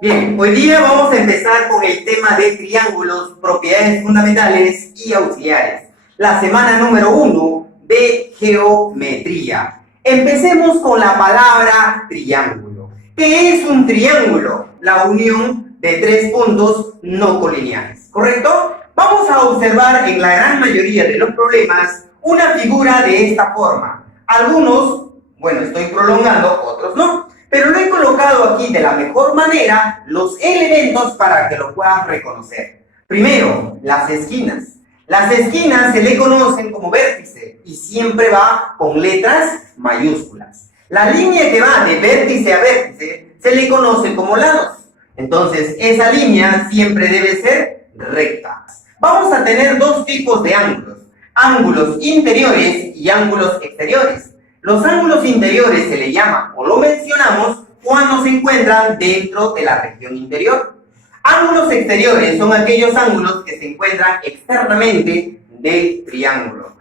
Bien, hoy día vamos a empezar con el tema de triángulos, propiedades fundamentales y auxiliares. La semana número 1 de geometría. Empecemos con la palabra triángulo. ¿Qué es un triángulo? La unión de tres puntos no colineales, ¿correcto? Vamos a observar en la gran mayoría de los problemas una figura de esta forma. Algunos, bueno, estoy prolongando, otros no. Pero lo he colocado aquí de la mejor manera los elementos para que lo puedas reconocer. Primero, las esquinas. Las esquinas se le conocen como vértice y siempre va con letras mayúsculas. La línea que va de vértice a vértice se le conoce como lados. Entonces, esa línea siempre debe ser recta. Vamos a tener dos tipos de ángulos. Ángulos interiores y ángulos exteriores. Los ángulos interiores se le llama o lo mencionamos cuando se encuentran dentro de la región interior. Ángulos exteriores son aquellos ángulos que se encuentran externamente del triángulo.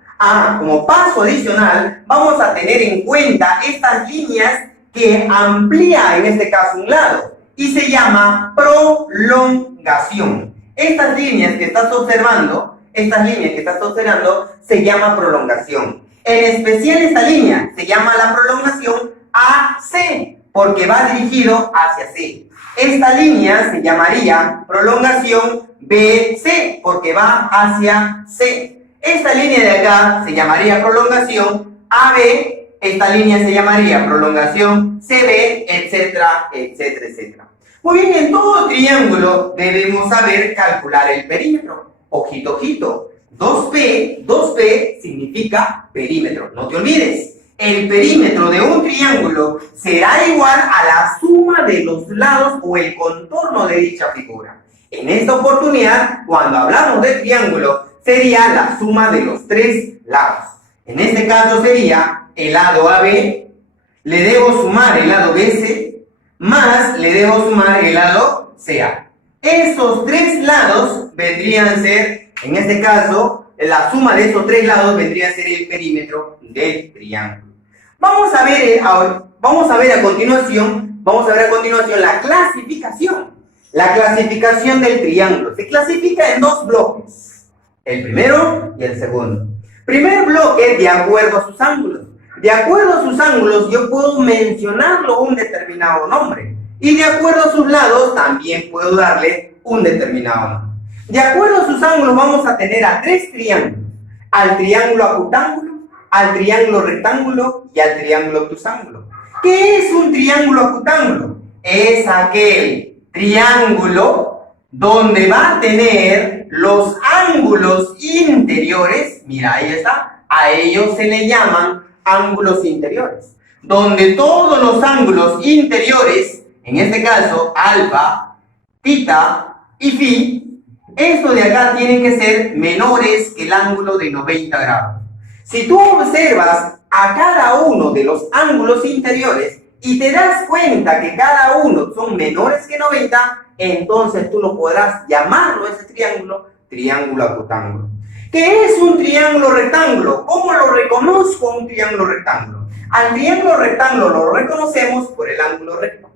Como paso adicional, vamos a tener en cuenta estas líneas que amplía en este caso un lado y se llama prolongación. Estas líneas que estás observando se llama prolongación. En especial esta línea se llama la prolongación AC porque va dirigido hacia C. Esta línea se llamaría prolongación BC porque va hacia C. Esta línea de acá se llamaría prolongación AB. Esta línea se llamaría prolongación CB, etcétera, etcétera, etcétera. Muy bien, en todo triángulo debemos saber calcular el perímetro. Ojito, ojito. 2P significa perímetro. No te olvides, el perímetro de un triángulo será igual a la suma de los lados o el contorno de dicha figura. En esta oportunidad, cuando hablamos de triángulo, sería la suma de los tres lados. En este caso sería el lado AB, le debo sumar el lado BC, más le debo sumar el lado CA. Estos tres lados vendrían a ser, en este caso, la suma de estos tres lados vendría a ser el perímetro del triángulo. Vamos a ver a continuación la clasificación. La clasificación del triángulo se clasifica en dos bloques, el primero y el segundo. Primer bloque, de acuerdo a sus ángulos. De acuerdo a sus ángulos, yo puedo mencionarlo un determinado nombre. Y de acuerdo a sus lados, también puedo darle un determinado nombre. De acuerdo a sus ángulos, vamos a tener a tres triángulos. Al triángulo acutángulo, al triángulo rectángulo y al triángulo obtusángulo. ¿Qué es un triángulo acutángulo? Es aquel triángulo donde va a tener los ángulos interiores. Mira, ahí está. A ellos se le llaman ángulos interiores. Donde todos los ángulos interiores, en este caso alfa, tita y phi, estos de acá tienen que ser menores que el ángulo de 90 grados. Si tú observas a cada uno de los ángulos interiores y te das cuenta que cada uno son menores que 90, entonces tú lo podrás llamarlo ese triángulo, triángulo acutángulo. ¿Qué es un triángulo rectángulo? ¿Cómo lo reconozco un triángulo rectángulo? Al triángulo rectángulo lo reconocemos por el ángulo recto.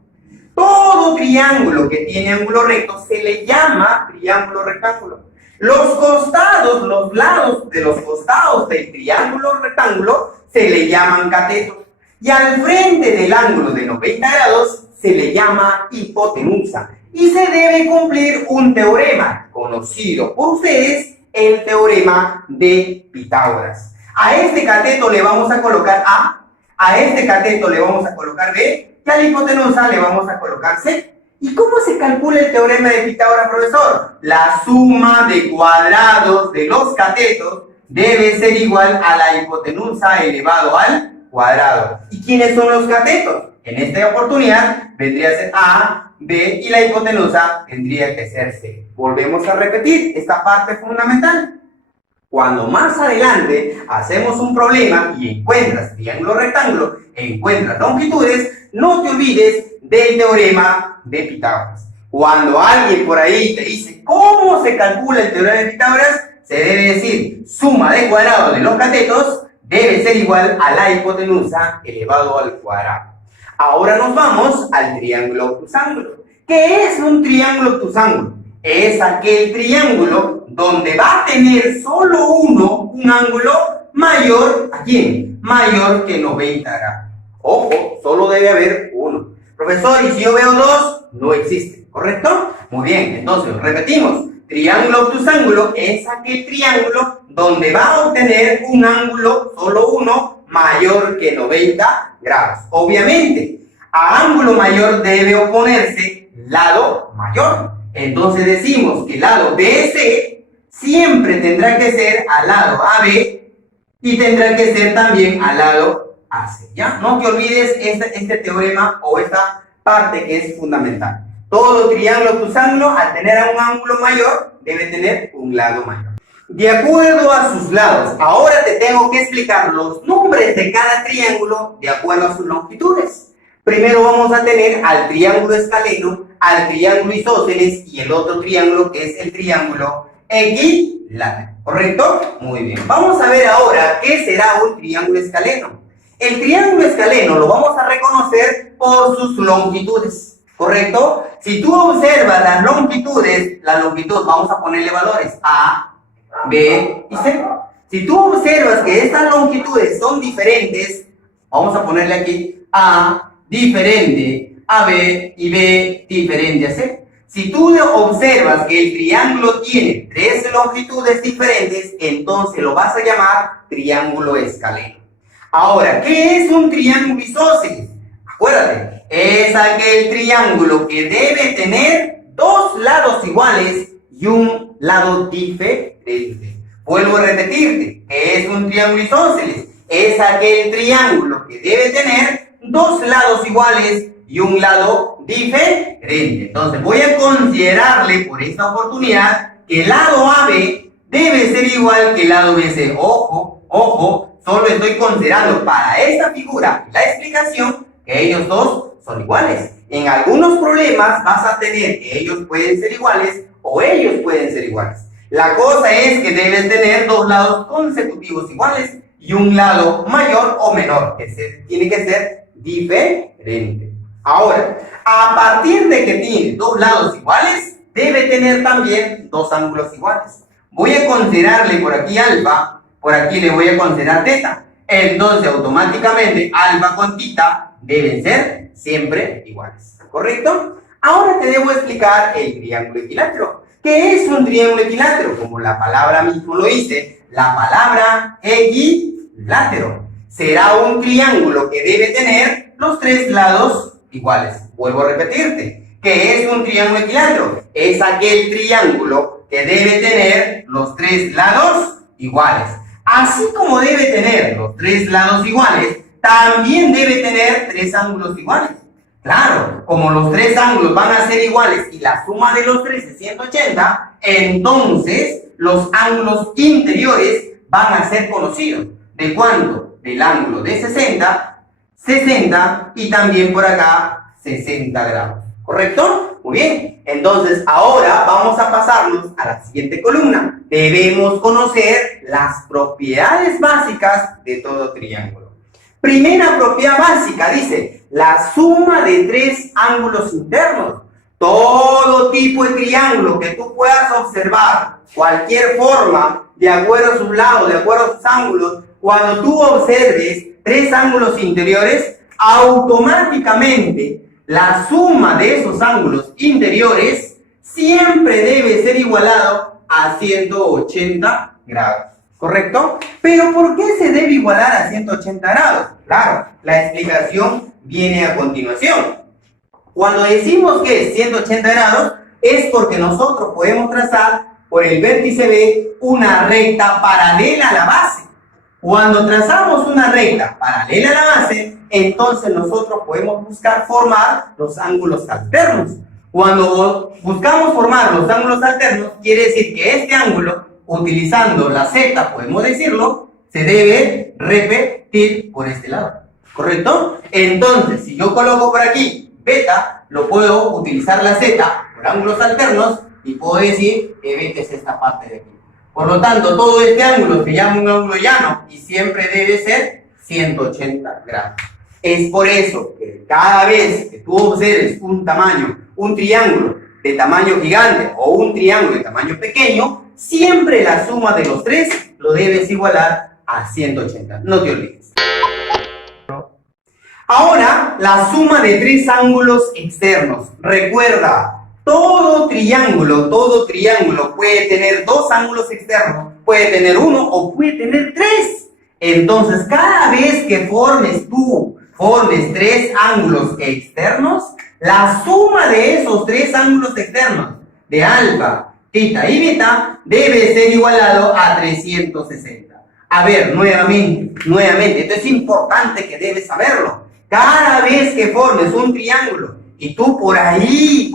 Todo triángulo que tiene ángulo recto se le llama triángulo rectángulo. Los costados, los lados de los costados del triángulo rectángulo se le llaman catetos. Y al frente del ángulo de 90 grados se le llama hipotenusa. Y se debe cumplir un teorema conocido por ustedes, el teorema de Pitágoras. A este cateto le vamos a colocar A este cateto le vamos a colocar B, y a la hipotenusa le vamos a colocar C. ¿Y cómo se calcula el teorema de Pitágoras, profesor? La suma de cuadrados de los catetos debe ser igual a la hipotenusa elevado al cuadrado. ¿Y quiénes son los catetos? En esta oportunidad vendría a ser A, B y la hipotenusa tendría que ser C. Volvemos a repetir esta parte fundamental. Cuando más adelante hacemos un problema y encuentras triángulo rectángulo, encuentras longitudes, no te olvides del teorema de Pitágoras. Cuando alguien por ahí te dice cómo se calcula el teorema de Pitágoras, se debe decir suma de cuadrados de los catetos debe ser igual a la hipotenusa elevado al cuadrado. Ahora nos vamos al triángulo obtusángulo. ¿Qué es un triángulo obtusángulo? Es aquel triángulo donde va a tener solo un ángulo mayor, ¿a quién? Mayor que 90 grados. Ojo, solo debe haber uno. Profesor, ¿y si yo veo dos? No existe, ¿correcto? Muy bien, entonces repetimos. Triángulo obtusángulo es aquel triángulo donde va a obtener un ángulo, solo uno, mayor que 90 grados. Obviamente, a ángulo mayor debe oponerse lado mayor. Entonces decimos que el lado BC siempre tendrá que ser al lado AB y tendrá que ser también al lado AC. ¿Ya? No te olvides este teorema o esta parte que es fundamental. Todo triángulo obtusángulo, al tener un ángulo mayor, debe tener un lado mayor. De acuerdo a sus lados, ahora te tengo que explicar los nombres de cada triángulo de acuerdo a sus longitudes. Primero vamos a tener al triángulo escaleno, al triángulo isósceles y el otro triángulo que es el triángulo equilátero. ¿Correcto? Muy bien. Vamos a ver ahora qué será un triángulo escaleno. El triángulo escaleno lo vamos a reconocer por sus longitudes. ¿Correcto? Si tú observas las longitudes, vamos a ponerle valores A, B y C. Si tú observas que estas longitudes son diferentes, vamos a ponerle aquí A diferente a B y B diferente a C. Si tú observas que el triángulo tiene tres longitudes diferentes, entonces lo vas a llamar triángulo escaleno. Ahora, ¿qué es un triángulo isósceles? Acuérdate, es aquel triángulo que debe tener dos lados iguales y un lado diferente. Vuelvo a repetirte, ¿qué es un triángulo isósceles? Es aquel triángulo que debe tener dos lados iguales y un lado diferente. Entonces voy a considerarle por esta oportunidad que el lado AB debe ser igual que el lado BC. Ojo, ojo, solo estoy considerando para esta figura la explicación que ellos dos son iguales. En algunos problemas vas a tener que ellos pueden ser iguales o ellos pueden ser iguales. La cosa es que debes tener dos lados consecutivos iguales y un lado mayor o menor, que tiene que ser diferente. Ahora, a partir de que tiene dos lados iguales, debe tener también dos ángulos iguales. Voy a considerarle por aquí alfa, por aquí le voy a considerar teta. Entonces, automáticamente, alfa con tita deben ser siempre iguales. ¿Correcto? Ahora te debo explicar el triángulo equilátero. ¿Qué es un triángulo equilátero? Como la palabra mismo lo dice, la palabra equilátero. Será un triángulo que debe tener los tres lados iguales. Vuelvo a repetirte. ¿Qué es un triángulo equilátero? Es aquel triángulo que debe tener los tres lados iguales. Así como debe tener los tres lados iguales, también debe tener tres ángulos iguales. Claro, como los tres ángulos van a ser iguales y la suma de los tres es 180, entonces los ángulos interiores van a ser conocidos. ¿De cuánto? Del ángulo de 60, 60 y también por acá 60 grados. ¿Correcto? Muy bien. Entonces ahora vamos a pasarnos a la siguiente columna. Debemos conocer las propiedades básicas de todo triángulo. Primera propiedad básica dice la suma de tres ángulos internos. Todo tipo de triángulo que tú puedas observar, cualquier forma, de acuerdo a sus lados, de acuerdo a sus ángulos, cuando tú observes tres ángulos interiores, automáticamente la suma de esos ángulos interiores siempre debe ser igualado a 180 grados. ¿Correcto? Pero ¿por qué se debe igualar a 180 grados? Claro, la explicación viene a continuación. Cuando decimos que es 180 grados, es porque nosotros podemos trazar por el vértice B una recta paralela a la base. Cuando trazamos una recta paralela a la base, entonces nosotros podemos buscar formar los ángulos alternos. Cuando buscamos formar los ángulos alternos, quiere decir que este ángulo, utilizando la z, podemos decirlo, se debe repetir por este lado. ¿Correcto? Entonces, si yo coloco por aquí beta, lo puedo utilizar la z por ángulos alternos y puedo decir que beta es esta parte de aquí. Por lo tanto, todo este ángulo se llama un ángulo llano y siempre debe ser 180 grados. Es por eso que cada vez que tú observes un triángulo de tamaño gigante o un triángulo de tamaño pequeño, siempre la suma de los tres lo debes igualar a 180. No te olvides. Ahora, la suma de tres ángulos externos. Recuerda, todo triángulo puede tener dos ángulos externos, puede tener uno o puede tener tres. Entonces, cada vez que formes tres ángulos externos, la suma de esos tres ángulos externos, de alfa, tita y beta, debe ser igualado a 360. A ver, nuevamente, esto es importante que debes saberlo. Cada vez que formes un triángulo y tú por ahí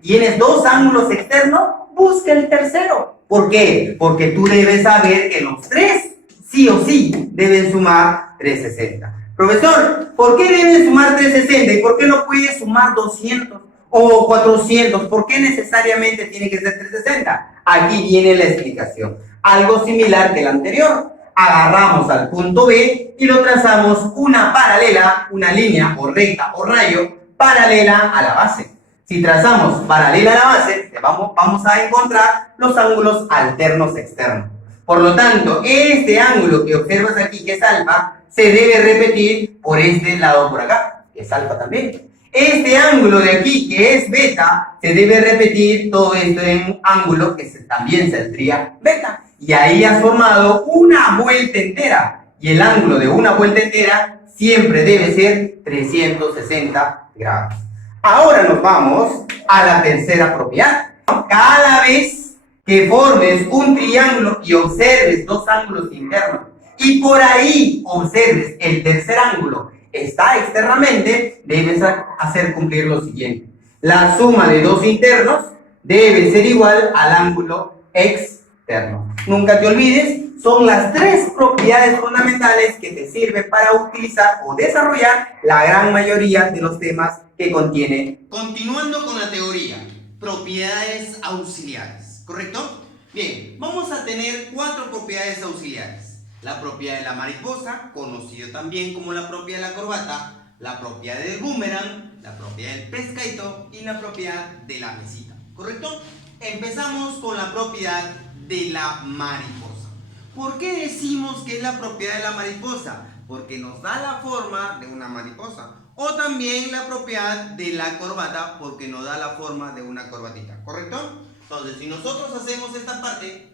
tienes dos ángulos externos, busca el tercero. ¿Por qué? Porque tú debes saber que los tres, sí o sí, deben sumar 360. Profesor, ¿por qué deben sumar 360 y por qué no puedes sumar 200 o 400? ¿Por qué necesariamente tiene que ser 360? Aquí viene la explicación. Algo similar que el anterior. Agarramos al punto B y lo trazamos una línea o recta o rayo paralela a la base. Si trazamos paralela a la base, vamos a encontrar los ángulos alternos externos. Por lo tanto, este ángulo que observas aquí, que es alfa, se debe repetir por este lado por acá, que es alfa también. Este ángulo de aquí, que es beta, se debe repetir todo esto en ángulo que también saldría beta. Y ahí has formado una vuelta entera. Y el ángulo de una vuelta entera siempre debe ser 360 grados. Ahora nos vamos a la tercera propiedad. Cada vez que formes un triángulo y observes dos ángulos internos y por ahí observes el tercer ángulo está externamente, debes hacer cumplir lo siguiente. La suma de dos internos debe ser igual al ángulo externo. Nunca te olvides, son las tres propiedades fundamentales que te sirven para utilizar o desarrollar la gran mayoría de los temas que contiene. Continuando con la teoría, propiedades auxiliares, ¿correcto? Bien, vamos a tener cuatro propiedades auxiliares. La propiedad de la mariposa, conocido también como la propiedad de la corbata, la propiedad del boomerang, la propiedad del pescadito y la propiedad de la mesita, ¿correcto? Empezamos con la propiedad de la mariposa. ¿Por qué decimos que es la propiedad de la mariposa? Porque nos da la forma de una mariposa. O también la propiedad de la corbata, porque nos da la forma de una corbatita, ¿correcto? Entonces, si nosotros hacemos esta parte,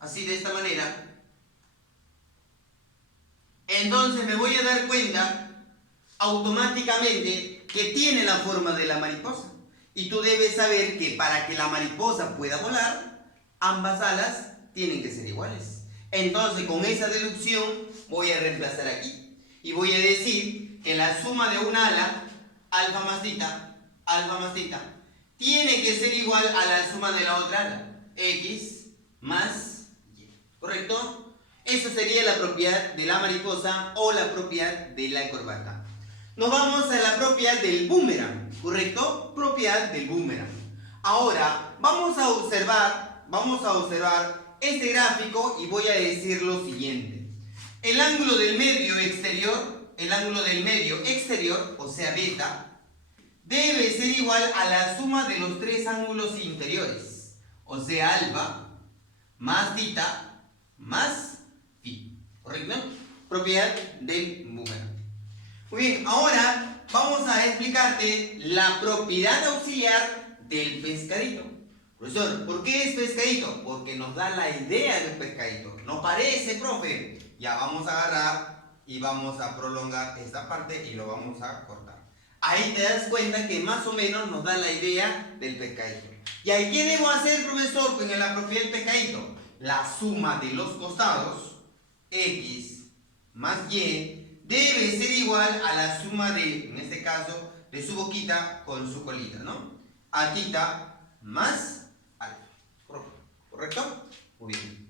así de esta manera, entonces me voy a dar cuenta automáticamente que tiene la forma de la mariposa. Y tú debes saber que para que la mariposa pueda volar, ambas alas tienen que ser iguales. Entonces, con esa deducción voy a reemplazar aquí. Y voy a decir que la suma de una ala, alfa más tita, tiene que ser igual a la suma de la otra ala, x más y. ¿Correcto? Esa sería la propiedad de la mariposa o la propiedad de la corbata. Nos vamos a la propiedad del boomerang, ¿correcto? Propiedad del boomerang. Ahora, vamos a observar este gráfico y voy a decir lo siguiente. El ángulo del medio exterior, o sea beta, debe ser igual a la suma de los tres ángulos interiores, o sea alfa más tita más phi, ¿correcto? Propiedad del boomerang. Muy bien, ahora vamos a explicarte la propiedad auxiliar del pescadito. Profesor, ¿por qué es pescadito? Porque nos da la idea del pescadito. ¿No parece, profe? Ya vamos a agarrar y vamos a prolongar esta parte y lo vamos a cortar. Ahí te das cuenta que más o menos nos da la idea del pescadito. ¿Y ahí qué debo hacer, profesor, con la propiedad del pescadito? La suma de los costados, x más y, debe ser igual a la suma de, en este caso, de su boquita con su colita, ¿no? A tita más alfa. ¿Correcto? Muy bien.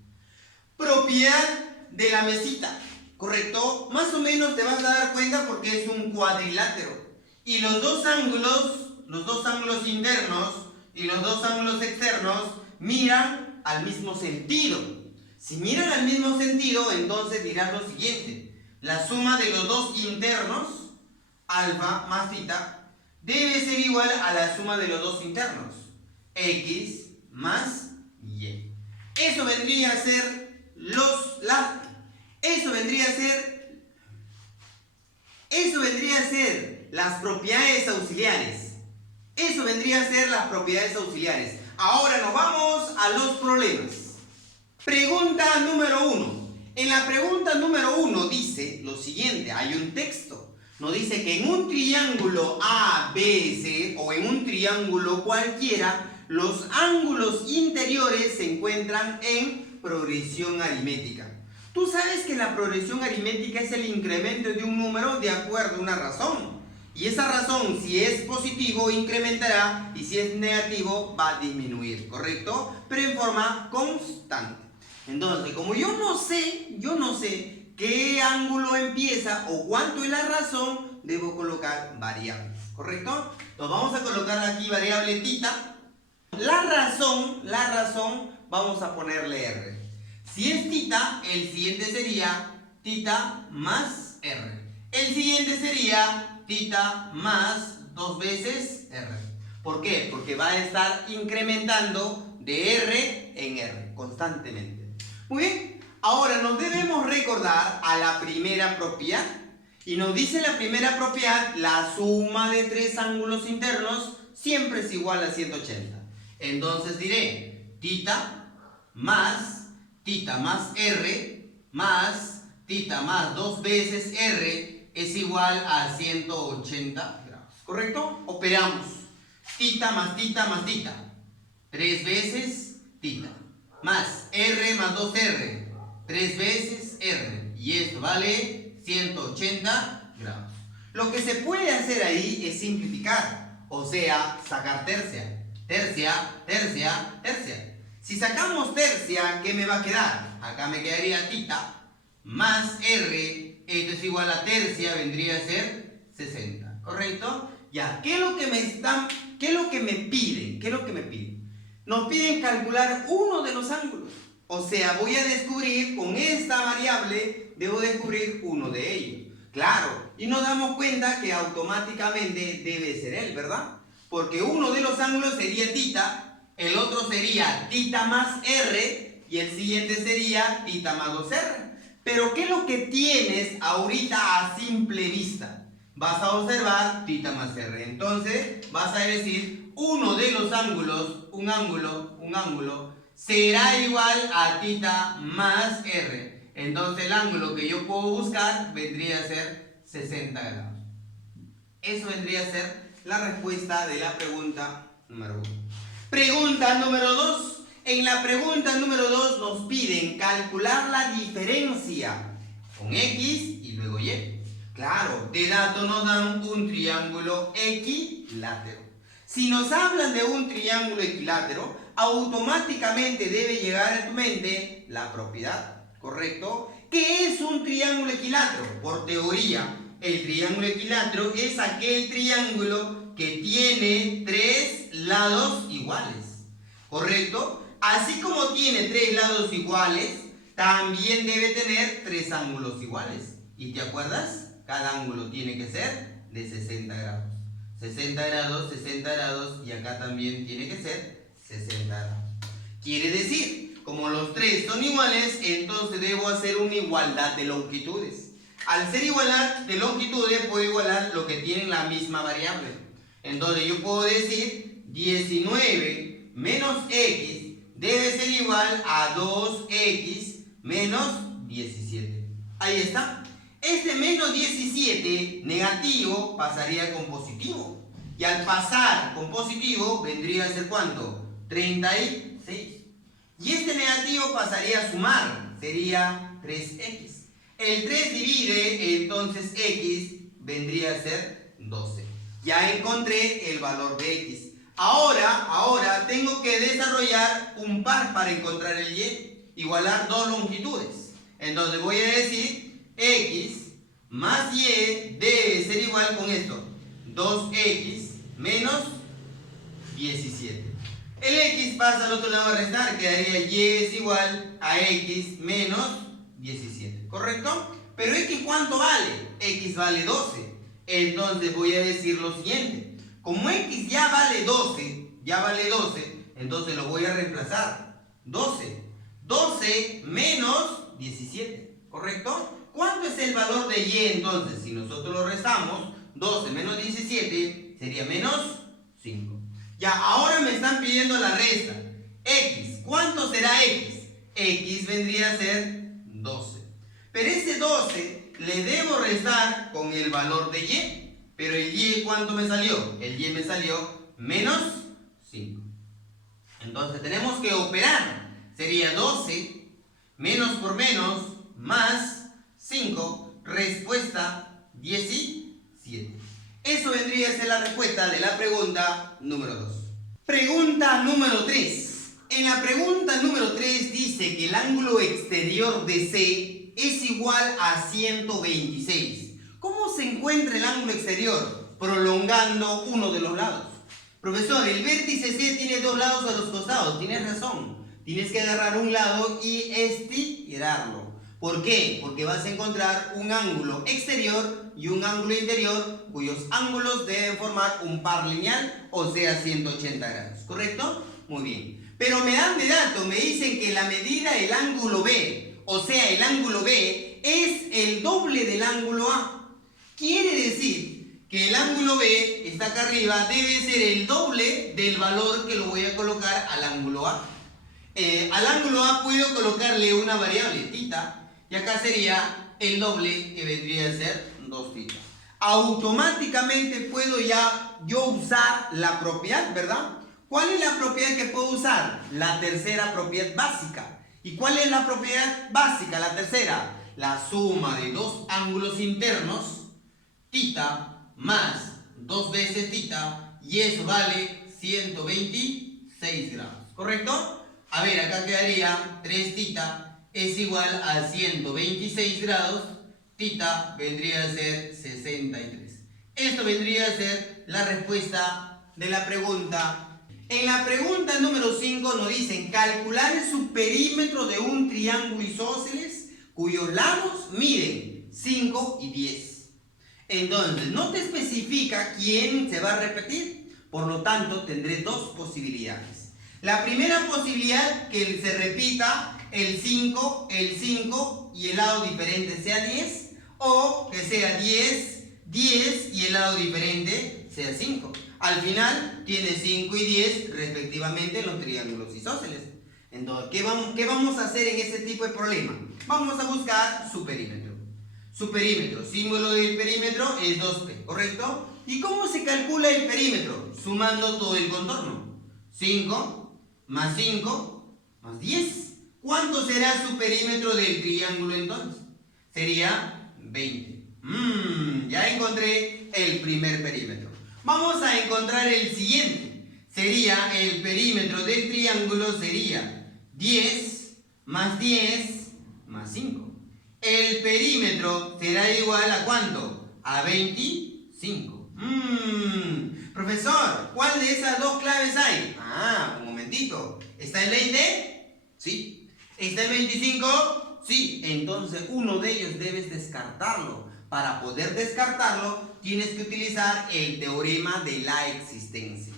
Propiedad de la mesita, ¿correcto? Más o menos te vas a dar cuenta porque es un cuadrilátero. Y los dos ángulos internos y los dos ángulos externos miran al mismo sentido. Si miran al mismo sentido, entonces dirás lo siguiente. La suma de los dos internos alfa más theta, debe ser igual a la suma de los dos internos, x más y. Eso vendría a ser las propiedades auxiliares. Eso vendría a ser las propiedades auxiliares. Ahora nos vamos a los problemas. Pregunta número 1. En la pregunta número 1 dice lo siguiente, hay un texto. Nos dice que en un triángulo ABC o en un triángulo cualquiera, los ángulos interiores se encuentran en progresión aritmética. Tú sabes que la progresión aritmética es el incremento de un número de acuerdo a una razón. Y esa razón, si es positivo, incrementará, y si es negativo, va a disminuir, ¿correcto? Pero en forma constante. Entonces, como yo no sé qué ángulo empieza o cuánto es la razón, debo colocar variables, ¿correcto? Entonces vamos a colocar aquí variable θ. La razón, vamos a ponerle R. Si es θ, el siguiente sería θ más R. El siguiente sería θ más 2 veces R. ¿Por qué? Porque va a estar incrementando de R en R constantemente. Muy bien, ahora nos debemos recordar a la primera propiedad. Y nos dice la primera propiedad, la suma de tres ángulos internos siempre es igual a 180. Entonces diré θ más R más θ más 2 veces R es igual a 180 grados. ¿Correcto? Operamos. θ más θ. 3 veces θ. Más R más 2R. 3 veces R. Y esto vale 180 grados. Lo que se puede hacer ahí es simplificar. O sea, sacar tercia. Tercia. Si sacamos tercia, ¿qué me va a quedar? Acá me quedaría θ más R. Esto es igual a tercia, vendría a ser 60, ¿correcto? Ya, ¿qué es lo que me piden? Nos piden calcular uno de los ángulos. O sea, voy a descubrir, con esta variable, debo descubrir uno de ellos. Claro, y nos damos cuenta que automáticamente debe ser él, ¿verdad? Porque uno de los ángulos sería θ, el otro sería θ más R, y el siguiente sería θ más 2R. Pero ¿qué es lo que tienes ahorita a simple vista? Vas a observar θ más R. Entonces vas a decir uno de los ángulos, un ángulo, será igual a θ más R. Entonces el ángulo que yo puedo buscar vendría a ser 60 grados. Eso vendría a ser la respuesta de la pregunta número 1. Pregunta número 2. En la pregunta número 2 nos piden calcular la diferencia con X y luego Y. Claro, de dato nos dan un triángulo equilátero. Si nos hablan de un triángulo equilátero, automáticamente debe llegar a tu mente la propiedad, ¿correcto? ¿Qué es un triángulo equilátero? Por teoría, el triángulo equilátero es aquel triángulo que tiene tres lados iguales, ¿correcto? Así como tiene tres lados iguales, también debe tener tres ángulos iguales. ¿Y te acuerdas? Cada ángulo tiene que ser de 60 grados. 60 grados, 60 grados y acá también tiene que ser 60 grados. Quiere decir, como los tres son iguales, entonces debo hacer una igualdad de longitudes. Al ser igualdad de longitudes, puedo igualar lo que tienen la misma variable. Entonces yo puedo decir 19 menos X debe ser igual a 2x menos 17. Ahí está. Este menos 17 negativo pasaría con positivo. Y al pasar con positivo vendría a ser ¿cuánto? 36. Y este negativo pasaría a sumar. Sería 3x. El 3 divide, entonces x vendría a ser 12. Ya encontré el valor de x. Ahora tengo que desarrollar un par para encontrar el y, igualar dos longitudes. Entonces voy a decir x más y debe ser igual con esto, 2x menos 17. El x pasa al otro lado a restar, quedaría y es igual a x menos 17, ¿correcto? Pero x ¿cuánto vale? X vale 12. Entonces voy a decir lo siguiente. Como x ya vale 12, entonces lo voy a reemplazar. 12 menos 17, ¿correcto? ¿Cuánto es el valor de y entonces? Si nosotros lo restamos, 12 menos 17 sería menos 5. Ya, ahora me están pidiendo la resta. X, ¿cuánto será x? X vendría a ser 12. Pero ese 12 le debo restar con el valor de y. Pero el y, ¿cuánto me salió? El y me salió menos 5. Entonces tenemos que operar. Sería 12 menos por menos más 5, respuesta 17. Eso vendría a ser la respuesta de la pregunta número 2. Pregunta número 3. En la pregunta número 3 dice que el ángulo exterior de C es igual a 126. ¿Cómo se encuentra el ángulo exterior? Prolongando uno de los lados. Profesor, el vértice C tiene dos lados a los costados. Tienes razón. Tienes que agarrar un lado y estirarlo. ¿Por qué? Porque vas a encontrar un ángulo exterior y un ángulo interior cuyos ángulos deben formar un par lineal, o sea 180 grados. ¿Correcto? Muy bien. Pero me dan de dato, me dicen que la medida del ángulo B, o sea el ángulo B, es el doble del ángulo A. Quiere decir que el ángulo B, está acá arriba, debe ser el doble del valor que lo voy a colocar al ángulo A. Al ángulo A puedo colocarle una variable, tita, y acá sería el doble, que vendría a ser 2 tita. Automáticamente puedo ya yo usar la propiedad, ¿verdad? ¿Cuál es la propiedad que puedo usar? La tercera propiedad básica. ¿Y cuál es la propiedad básica, la tercera? La suma de dos ángulos internos, tita, más 2 veces tita, y eso vale 126 grados. ¿Correcto? A ver, acá quedaría 3 tita es igual a 126 grados. Tita vendría a ser 63. Esto vendría a ser la respuesta de la pregunta. En la pregunta número 5 nos dicen calcular el subperímetro de un triángulo isósceles cuyos lados miden 5 y 10. Entonces, no te especifica quién se va a repetir, por lo tanto tendré dos posibilidades. La primera posibilidad, que se repita el 5 y el lado diferente sea 10, o que sea 10 y el lado diferente sea 5. Al final tiene 5 y 10 respectivamente los triángulos isósceles. Entonces, ¿qué vamos a hacer en ese tipo de problema? Vamos a buscar su perímetro. Su perímetro, símbolo del perímetro es 2p, ¿correcto? ¿Y cómo se calcula el perímetro? Sumando todo el contorno. 5 más 5 más 10. ¿Cuánto será su perímetro del triángulo entonces? Sería 20. Ya encontré el primer perímetro. Vamos a encontrar el siguiente. Sería el perímetro del triángulo, sería 10 más 5. El perímetro será igual a ¿cuánto? A 25. Profesor, ¿cuál de esas dos claves hay? Un momentito. ¿Está el 20? Sí. ¿Está el 25? Sí. Entonces uno de ellos debes descartarlo. Para poder descartarlo, tienes que utilizar el teorema de la existencia.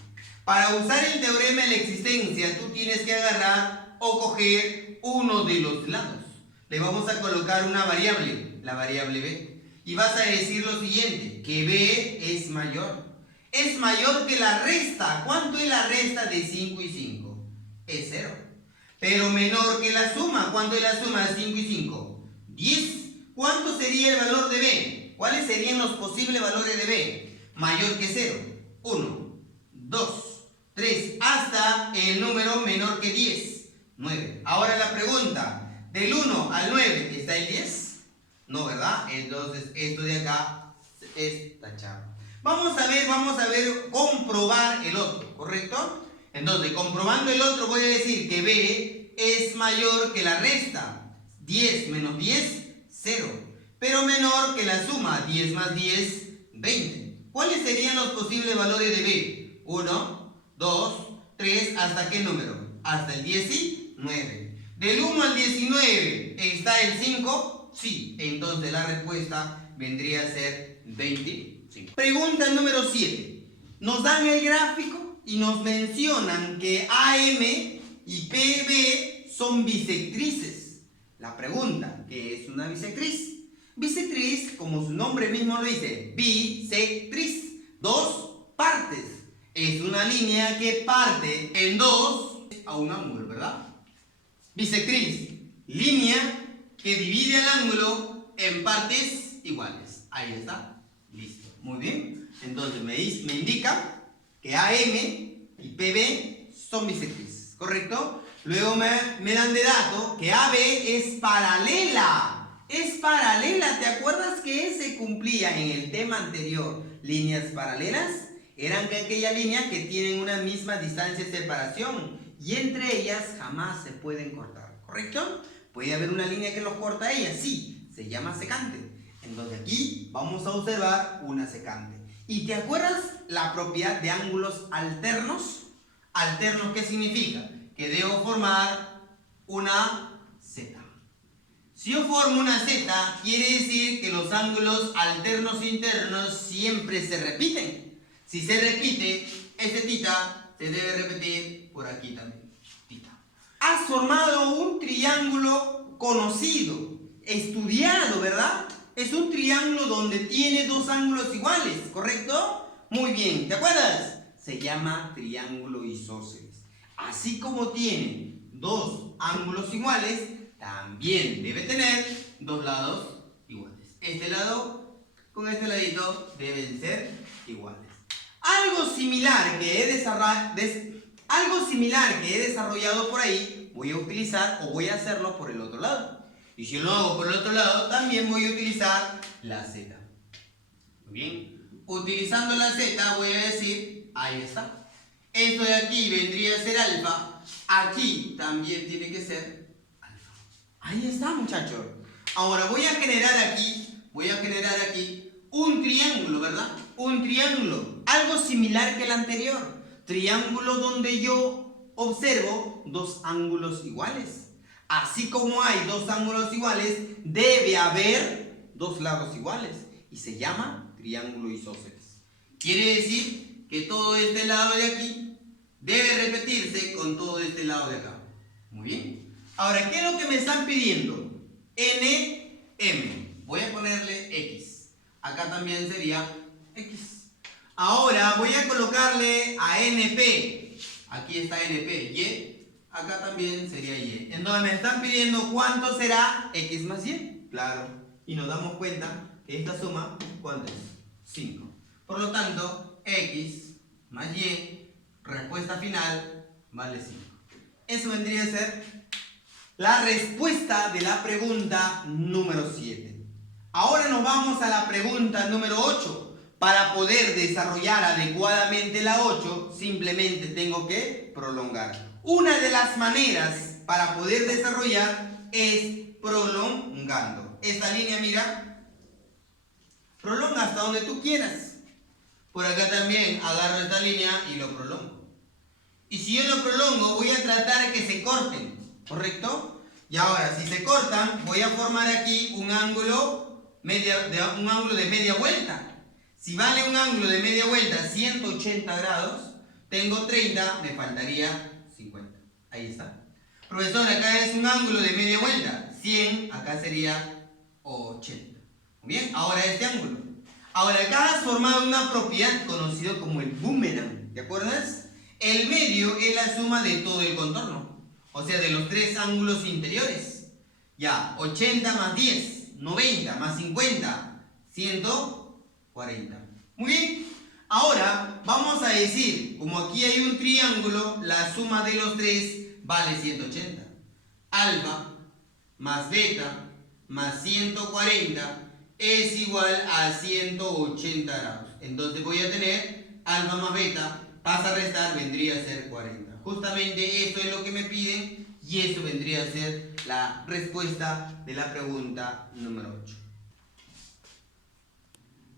Para usar el teorema de la existencia, tú tienes que agarrar o coger uno de los lados. Le vamos a colocar una variable, la variable b. Y vas a decir lo siguiente, que b es mayor. Es mayor que la resta. ¿Cuánto es la resta de 5 y 5? Es 0. Pero menor que la suma. ¿Cuánto es la suma de 5 y 5? 10. ¿Cuánto sería el valor de b? ¿Cuáles serían los posibles valores de b? Mayor que 0. 1, 2, 3, hasta el número menor que 10. 9. Ahora la pregunta. Del 1 al 9, ¿está el 10? No, ¿verdad? Entonces esto de acá es tachado. Vamos a ver, comprobar el otro, ¿correcto? Entonces, comprobando el otro, voy a decir que b es mayor que la resta. 10 menos 10, 0. Pero menor que la suma. 10 más 10, 20. ¿Cuáles serían los posibles valores de b? 1, 2, 3, ¿hasta qué número? Hasta el 19. Del 1 al 19, ¿está el 5? Sí. Entonces la respuesta vendría a ser 25. 5. Pregunta número 7. Nos dan el gráfico y nos mencionan que AM y PB son bisectrices. La pregunta, ¿qué es una bisectriz? Bisectriz, como su nombre mismo lo dice, bisectriz, dos partes. Es una línea que parte en dos a un ángulo, ¿verdad? Bisectriz, línea que divide el ángulo en partes iguales. Ahí está, listo, muy bien. Entonces me indica que AM y PB son bisectrices, ¿correcto? Luego me dan de dato que AB es paralela. Es paralela, ¿te acuerdas que se cumplía en el tema anterior? Líneas paralelas eran aquellas líneas que tienen una misma distancia de separación y entre ellas jamás se pueden cortar, ¿correcto? ¿Puede haber una línea que los corta a ellas? Sí, se llama secante. Entonces aquí vamos a observar una secante. ¿Y te acuerdas la propiedad de ángulos alternos? ¿Alternos qué significa? Que debo formar una Z. Si yo formo una Z, quiere decir que los ángulos alternos e internos siempre se repiten. Si se repite, este tita se debe repetir por aquí también. Tita. Has formado un triángulo conocido, estudiado, ¿verdad? Es un triángulo donde tiene dos ángulos iguales, ¿correcto? Muy bien, ¿te acuerdas? Se llama triángulo isósceles. Así como tiene dos ángulos iguales, también debe tener dos lados iguales. Este lado con este ladito deben ser iguales. Algo similar que he desarrollado por ahí, voy a utilizar o voy a hacerlo por el otro lado. Y si yo lo hago por el otro lado, también voy a utilizar la Z. Muy bien. Utilizando la Z voy a decir, ahí está. Esto de aquí vendría a ser alfa. Aquí también tiene que ser alfa. Ahí está, muchachos. Ahora voy a generar aquí un triángulo, ¿verdad? Un triángulo. Algo similar que el anterior. Triángulo donde yo observo dos ángulos iguales. Así como hay dos ángulos iguales, debe haber dos lados iguales. Y se llama triángulo isósceles. Quiere decir que todo este lado de aquí debe repetirse con todo este lado de acá. Muy bien. Ahora, ¿qué es lo que me están pidiendo? NM. Voy a ponerle X. Acá también sería X. Ahora voy a colocarle a NP. Aquí está NP. Y. Acá también sería Y. Entonces me están pidiendo cuánto será X más Y. Claro. Y nos damos cuenta que esta suma, ¿cuánto es? 5. Por lo tanto, X más Y, respuesta final, vale 5. Eso vendría a ser la respuesta de la pregunta número 7. Ahora nos vamos a la pregunta número 8. Para poder desarrollar adecuadamente la 8, simplemente tengo que prolongar. Una de las maneras para poder desarrollar es prolongando. Esta línea, mira, prolonga hasta donde tú quieras. Por acá también agarro esta línea y lo prolongo. Y si yo lo prolongo, voy a tratar que se corten, ¿correcto? Y ahora, si se cortan, voy a formar aquí un ángulo de media vuelta. Si vale un ángulo de media vuelta 180 grados, tengo 30, me faltaría 50. Ahí está. Profesor, acá es un ángulo de media vuelta. 100, acá sería 80. Muy bien, ahora este ángulo. Ahora acá has formado una propiedad conocida como el boomerang. ¿Te acuerdas? El medio es la suma de todo el contorno. O sea, de los tres ángulos interiores. Ya, 80 más 10, 90 más 50, 140. Muy bien. Ahora vamos a decir, como aquí hay un triángulo, la suma de los tres vale 180. Alfa más beta más 140 es igual a 180 grados. Entonces voy a tener alfa más beta, pasa a restar, vendría a ser 40. Justamente esto es lo que me piden y eso vendría a ser la respuesta de la pregunta número 8.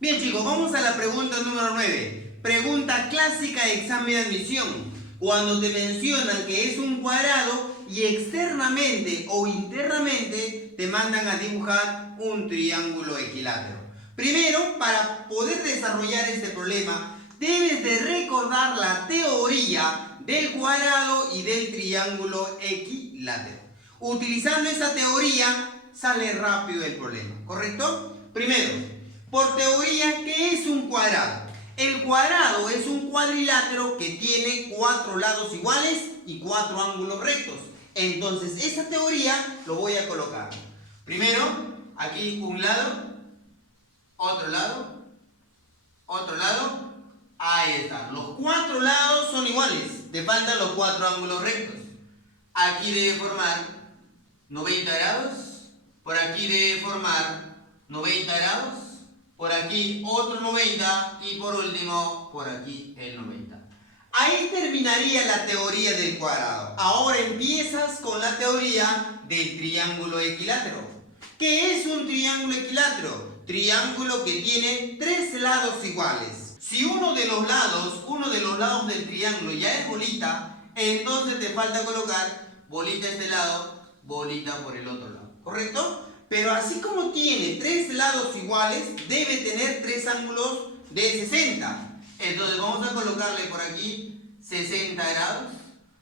Bien, chicos, vamos a la pregunta número 9. Pregunta clásica de examen de admisión. Cuando te mencionan que es un cuadrado y externamente o internamente te mandan a dibujar un triángulo equilátero. Primero, para poder desarrollar este problema, debes de recordar la teoría del cuadrado y del triángulo equilátero. Utilizando esa teoría, sale rápido el problema, ¿correcto? Primero, por teoría, ¿qué es un cuadrado? El cuadrado es un cuadrilátero que tiene 4 lados iguales y 4 ángulos rectos. Entonces, esa teoría lo voy a colocar. Primero, aquí un lado, otro lado, otro lado. Ahí está. Los 4 lados son iguales. Te faltan los 4 ángulos rectos. Aquí debe formar 90 grados. Por aquí debe formar 90 grados. Por aquí otro 90. Y por último, por aquí el 90. Ahí terminaría la teoría del cuadrado. Ahora empiezas con la teoría del triángulo equilátero. ¿Qué es un triángulo equilátero? Triángulo que tiene 3 lados iguales. Si uno de los lados del triángulo ya es bolita, entonces te falta colocar bolita a este lado, bolita por el otro lado. ¿Correcto? Pero así como tiene 3 lados iguales, debe tener 3 ángulos de 60. Entonces vamos a colocarle por aquí 60 grados,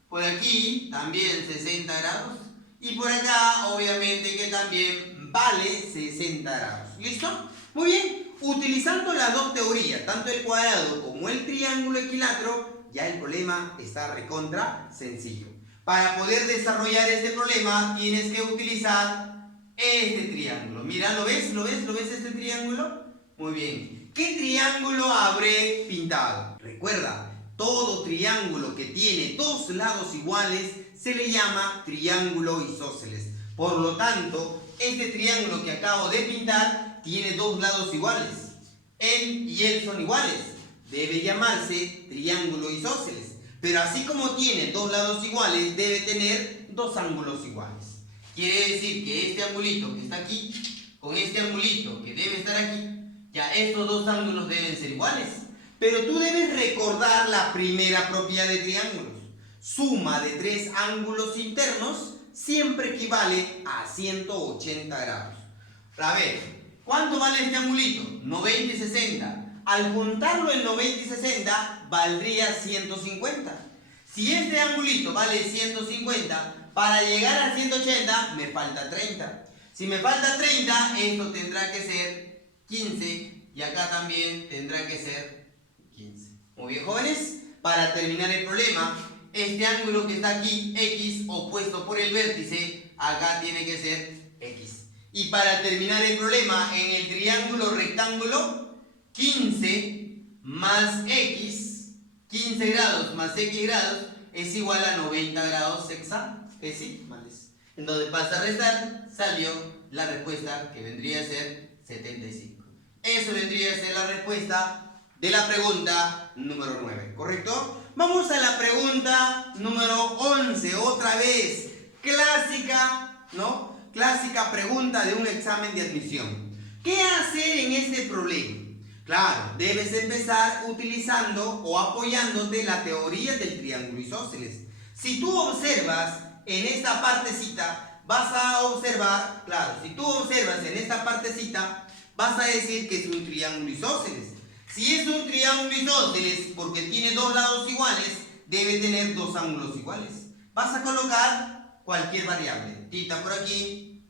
por aquí también 60 grados y por acá obviamente que también vale 60 grados. ¿Listo? Muy bien, utilizando las dos teorías, tanto el cuadrado como el triángulo equilátero, ya el problema está recontra sencillo. Para poder desarrollar este problema tienes que utilizar este triángulo. Mira, ¿lo ves? ¿Lo ves? ¿Lo ves este triángulo? Muy bien. ¿Qué triángulo habré pintado? Recuerda, todo triángulo que tiene 2 lados iguales se le llama triángulo isósceles. Por lo tanto, este triángulo que acabo de pintar tiene 2 lados iguales. Él y él son iguales. Debe llamarse triángulo isósceles. Pero así como tiene 2 lados iguales, debe tener 2 ángulos iguales. Quiere decir que este angulito que está aquí, con este angulito que debe estar aquí, ya estos 2 ángulos deben ser iguales. Pero tú debes recordar la primera propiedad de triángulos. Suma de 3 ángulos internos siempre equivale a 180 grados. A ver, ¿cuánto vale este angulito? 90 y 60. Al juntarlo en 90 y 60, valdría 150. Si este angulito vale 150, para llegar a 180 me falta 30. Si me falta 30, esto tendrá que ser 15 y acá también tendrá que ser 15. Muy bien, jóvenes, para terminar el problema, este ángulo que está aquí, X, opuesto por el vértice, acá tiene que ser X. Y para terminar el problema, en el triángulo rectángulo, 15 más X, 15 grados más X grados, es igual a 90 grados hexadesimales. Entonces, para restar, salió la respuesta que vendría a ser 75. Eso vendría a ser la respuesta de la pregunta número 9, ¿correcto? Vamos a la pregunta número 11, otra vez. Clásica, ¿no? Clásica pregunta de un examen de admisión. ¿Qué hacer en este problema? Claro, debes empezar utilizando o apoyándote la teoría del triángulo isósceles. Si tú observas en esta partecita, vas a observar, claro, si tú observas en esta partecita, vas a decir que es un triángulo isósceles. Si es un triángulo isósceles, porque tiene 2 lados iguales, debe tener 2 ángulos iguales. Vas a colocar cualquier variable, tita por aquí,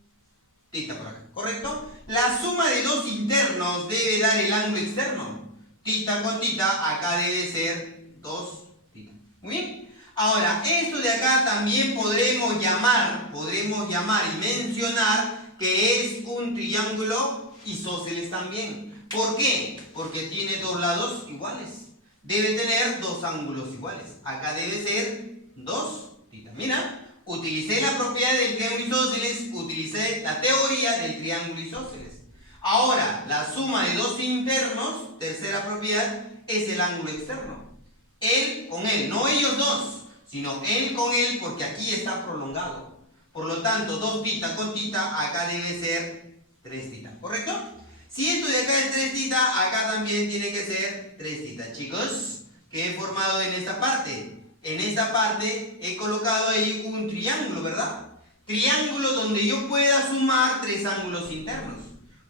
tita por acá, ¿correcto? La suma de 2 internos debe dar el ángulo externo. Tita con tita, acá debe ser 2 tita. Muy bien. Ahora, esto de acá también podremos llamar y mencionar que es un triángulo isósceles también. ¿Por qué? Porque tiene 2 lados iguales. Debe tener 2 ángulos iguales. Acá debe ser 2 tita. Mira. Utilicé la propiedad del triángulo isósceles, utilicé la teoría del triángulo isósceles. Ahora, la suma de 2 internos, tercera propiedad, es el ángulo externo. Él con él, no ellos dos, sino él con él, porque aquí está prolongado. Por lo tanto, 2 tita con tita, acá debe ser 3 tita, ¿correcto? Si esto de acá es 3 tita, acá también tiene que ser 3 tita, chicos, que he formado en esta parte. En esta parte he colocado ahí un triángulo, ¿verdad? Triángulo donde yo pueda sumar 3 ángulos internos.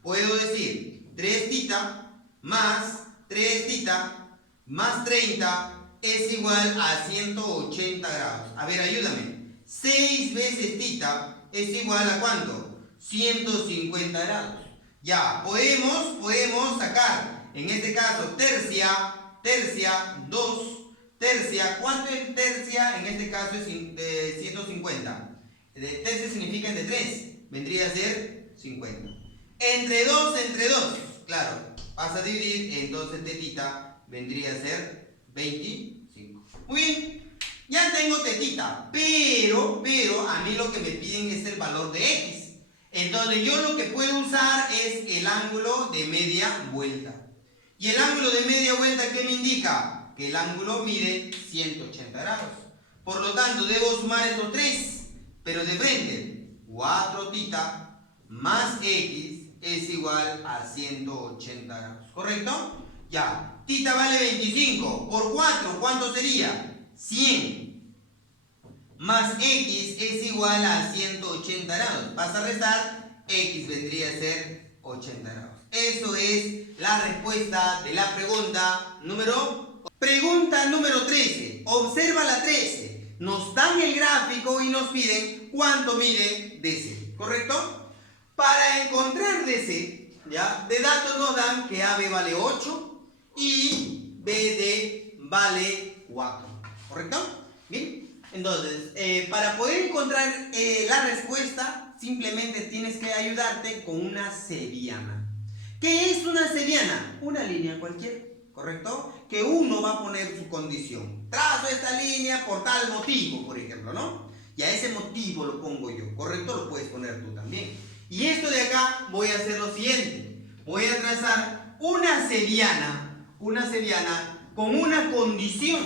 Puedo decir 3 tita más 3 tita más 30 es igual a 180 grados. A ver, ayúdame. 6 veces tita es igual a ¿cuánto? 150 grados. Ya, podemos sacar, en este caso, tercia, 2, tercia. ¿Cuánto es tercia? En este caso es de 150. Tercia significa entre 3. Vendría a ser 50. Entre 2, claro, vas a dividir, entonces tetita vendría a ser 25. Muy bien, ya tengo tetita, pero a mí lo que me piden es el valor de x. Entonces yo lo que puedo usar es el ángulo de media vuelta. ¿Y el ángulo de media vuelta qué me indica? Que el ángulo mide 180 grados. Por lo tanto, debo sumar estos 3, pero de frente, 4 tita más x es igual a 180 grados. ¿Correcto? Ya, tita vale 25. Por 4, ¿cuánto sería? 100. Más x es igual a 180 grados. Vas a restar, x vendría a ser 80 grados. Eso es la respuesta de la pregunta número 13. Observa la 13. Nos dan el gráfico y nos piden cuánto mide DC. ¿Correcto? Para encontrar DC, ¿ya? De datos nos dan que AB vale 8 y BD vale 4. ¿Correcto? Bien. Entonces, para poder encontrar la respuesta, simplemente tienes que ayudarte con una seriana. ¿Qué es una seriana? Una línea cualquiera, ¿correcto? Que uno va a poner su condición. Trazo esta línea por tal motivo, por ejemplo, ¿no? Y a ese motivo lo pongo yo, ¿correcto? Lo puedes poner tú también. Y esto de acá voy a hacer lo siguiente. Voy a trazar una seriana con una condición.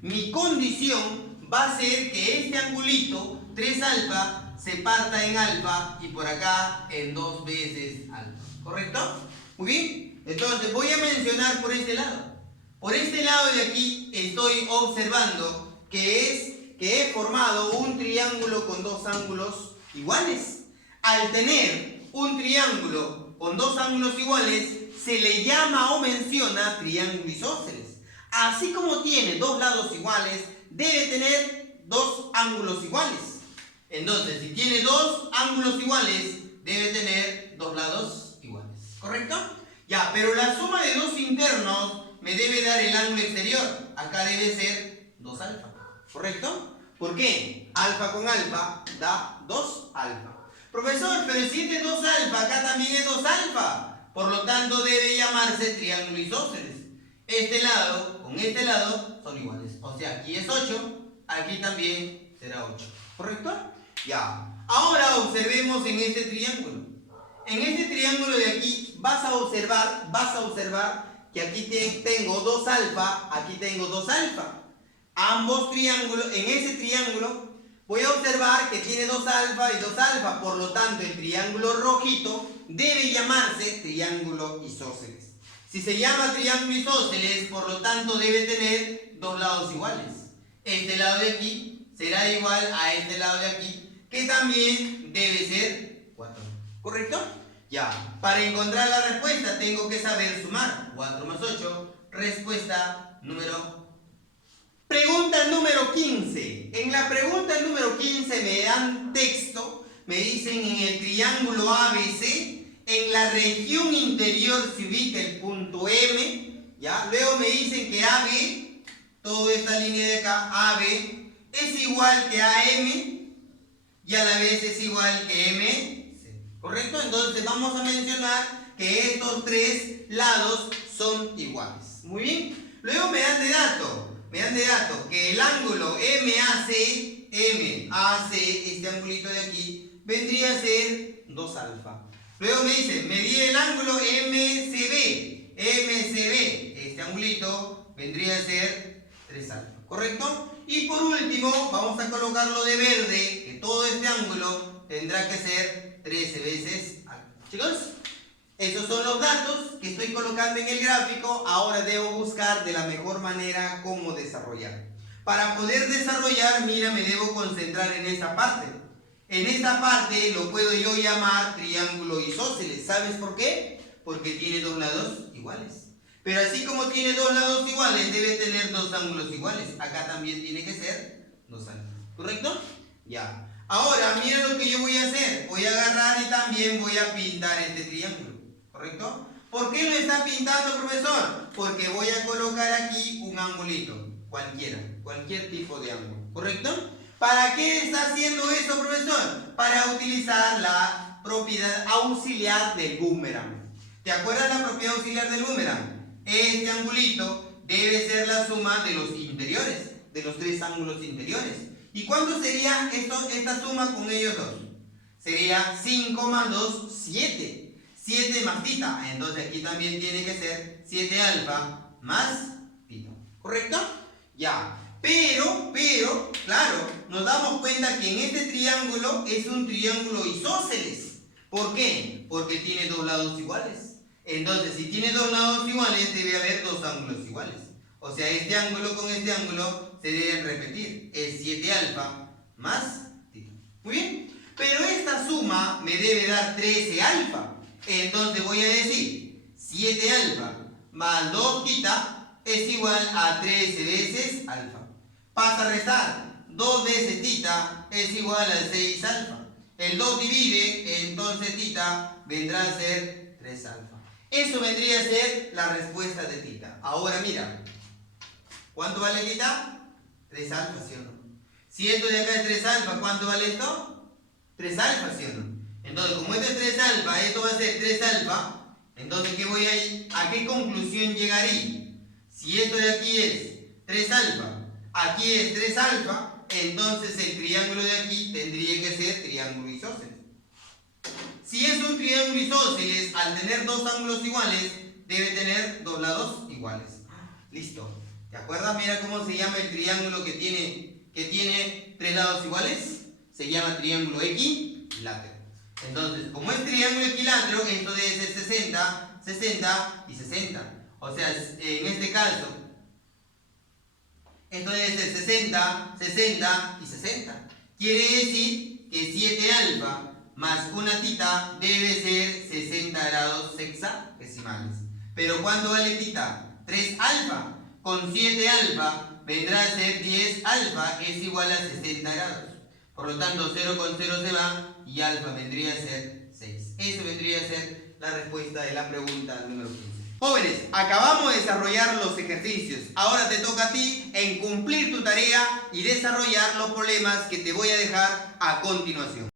Mi condición va a ser que este angulito 3 alfa se parta en alfa y por acá en 2 veces alfa. ¿Correcto? Muy bien. Entonces voy a mencionar por este lado. Por este lado de aquí estoy observando que he formado un triángulo con 2 ángulos iguales. Al tener un triángulo con 2 ángulos iguales se le llama o menciona triángulo isósceles. Así como tiene 2 lados iguales, debe tener 2 ángulos iguales. Entonces, si tiene 2 ángulos iguales, debe tener 2 lados iguales. ¿Correcto? Ya, pero la suma de 2 internos me debe dar el ángulo exterior. Acá debe ser 2 alfa. ¿Correcto? ¿Por qué? Alfa con alfa da 2 alfa. Profesor, pero si este es 2 alfa, acá también es 2 alfa. Por lo tanto, debe llamarse triángulo isósceles. Este lado con este lado son iguales. O sea, aquí es 8, aquí también será 8. ¿Correcto? Ya. Ahora observemos en este triángulo. En este triángulo de aquí vas a observar que aquí tengo 2 alfa, aquí tengo 2 alfa. Ambos triángulos, en ese triángulo voy a observar que tiene 2 alfa y 2 alfa. Por lo tanto, el triángulo rojito debe llamarse triángulo isósceles. Si se llama triángulo isósceles, por lo tanto debe tener 2 lados iguales. Este lado de aquí será igual a este lado de aquí, que también debe ser 4. ¿Correcto? Ya. Para encontrar la respuesta tengo que saber sumar. 4 más 8. Respuesta número. Pregunta número 15. En la pregunta número 15 me dan texto. Me dicen en el triángulo ABC. En la región interior se ubica el punto M, ¿ya? Luego me dicen que AB, toda esta línea de acá, AB, es igual que AM y a la vez es igual que MC. ¿Correcto? Entonces vamos a mencionar que estos 3 lados son iguales. Muy bien. Luego me dan de dato que el ángulo MAC, este angulito de aquí, vendría a ser 2 alfa. Luego me dice, medir el ángulo MCB. Este angulito vendría a ser 3 alfa. ¿Correcto? Y por último, vamos a colocarlo de verde, que todo este ángulo tendrá que ser 13 veces alfa. Chicos, esos son los datos que estoy colocando en el gráfico. Ahora debo buscar de la mejor manera cómo desarrollar. Para poder desarrollar, mira, me debo concentrar en esta parte. En esta parte lo puedo yo llamar triángulo isósceles. ¿Sabes por qué? Porque tiene dos lados iguales. Pero así como tiene dos lados iguales, debe tener dos ángulos iguales. Acá también tiene que ser dos ángulos. ¿Correcto? Ya. Ahora, mira lo que yo voy a hacer. Voy a agarrar y también voy a pintar este triángulo. ¿Correcto? ¿Por qué lo está pintando, profesor? Porque voy a colocar aquí un angulito. Cualquiera. Cualquier tipo de ángulo. ¿Correcto? ¿Para qué está haciendo eso, profesor? Para utilizar la propiedad auxiliar del boomerang. ¿Te acuerdas la propiedad auxiliar del boomerang? Este angulito debe ser la suma de los interiores, de los tres ángulos interiores. ¿Y cuánto sería esta suma con ellos dos? Sería 5 más 2, 7. 7 más tita. Entonces aquí también tiene que ser 7 alfa más tita. ¿Correcto? Ya. Pero, claro, nos damos cuenta que en este triángulo es un triángulo isósceles. ¿Por qué? Porque tiene dos lados iguales. Entonces, si tiene dos lados iguales, debe haber dos ángulos iguales. O sea, este ángulo con este ángulo se deben repetir. Es 7 alfa más tita. Muy bien. Pero esta suma me debe dar 13 alfa. Entonces voy a decir 7 alfa más 2 tita es igual a 13 veces alfa. Pasa a restar. 2 veces tita es igual a 6 alfa. El 2 divide, entonces tita vendrá a ser 3 alfa. Eso vendría a ser la respuesta de tita. Ahora mira, ¿cuánto vale tita? 3 alfa, ¿sí o no? Si esto de acá es 3 alfa, ¿cuánto vale esto? 3 alfa, ¿sí o no? Entonces, como esto es 3 alfa, esto va a ser 3 alfa, entonces ¿a qué conclusión llegaría? Si esto de aquí es 3 alfa, aquí es 3 alfa, entonces el triángulo de aquí tendría que ser triángulo isósceles. Si es un triángulo isósceles, al tener dos ángulos iguales, debe tener dos lados iguales. Listo. ¿Te acuerdas? Mira cómo se llama el triángulo que tiene tres lados iguales. Se llama triángulo equilátero. Entonces, como es triángulo equilátero, esto debe ser 60, 60 y 60. O sea, en este caso, esto debe ser 60, 60 y 60. Quiere decir que 7 alfa más una tita debe ser 60 grados hexadesimales. Pero ¿cuánto vale tita? 3 alfa. Con 7 alfa vendrá a ser 10 alfa, es igual a 60 grados. Por lo tanto, 0 con 0 se va y alfa vendría a ser 6. Eso vendría a ser la respuesta de la pregunta número 15. Jóvenes, acabamos de desarrollar los ejercicios. Ahora te toca a ti en cumplir tu tarea y desarrollar los problemas que te voy a dejar a continuación.